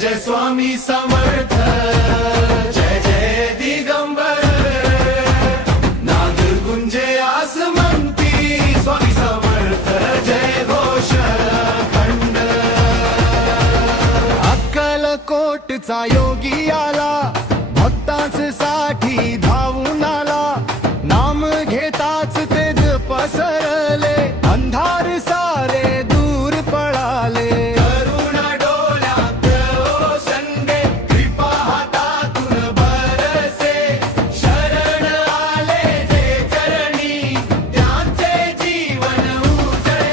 जय स्वामी समर्थ, जय जय दिगंबर, नाद गुंजे आसमंती, स्वामी समर्थ जय घोष खंड। अक्कलकोटचा योगी आला, भक्तांसाठी धावून आला, नाम घेताच तेज पसरले, अंधार सारे दूर पळाले। करुणा डोळ्यात ओसंडे, कृपा हातातून बरसे, शरण आले जे चरणी, त्यांचे जीवन उजळे।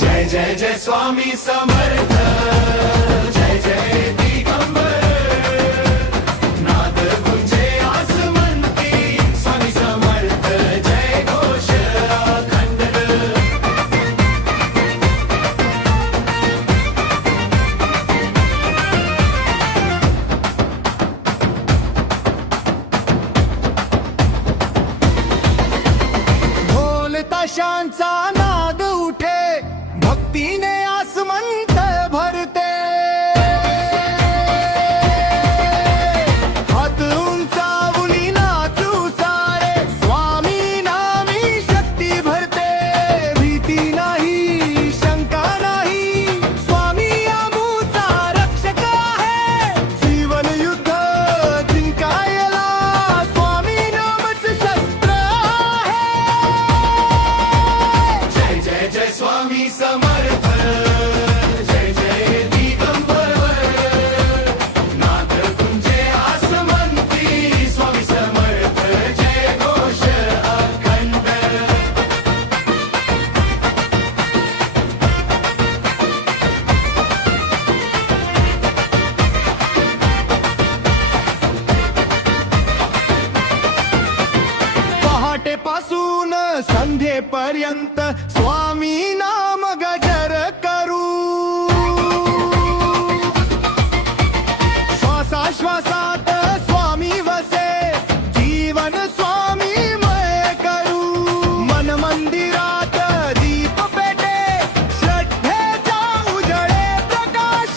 जय जय जय स्वामी समर्थ, जय जय दिगंबर, नाद गुंजे आसमंती, स्वामी समर्थ जय घोष अखंड। ढोल ताशांचा नाद उठे, भक्तीने आसमंत भरते। हात उंचावून नाचू सारे, स्वामी नामी शक्ती भरते। भीती नाही, शंका नाही, स्वामी आमूचा रक्षक आहे। जीवन युद्ध जिंकायला स्वामी नामच शस्त्र आहे। जय जय जय स्वामी समर्थ, जय जय दिगंबर, नाद गुंजे आसमंती, स्वामी समर्थ जय घोष अखंड। पहाटेपासून संध्येपर्यंत स्वामी नाम गजर करू। श्वासाश्वासात स्वामी वसे, जीवन स्वामीमय करू। मन मंदिरात दीप पेटे, श्रद्धेचा उजळे प्रकाश।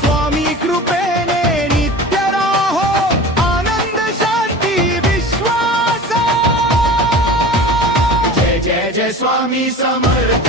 स्वामी कृपेने नित्य राहो, आनंद शांती विश्वास। जय जय जय स्वामी समर्थ,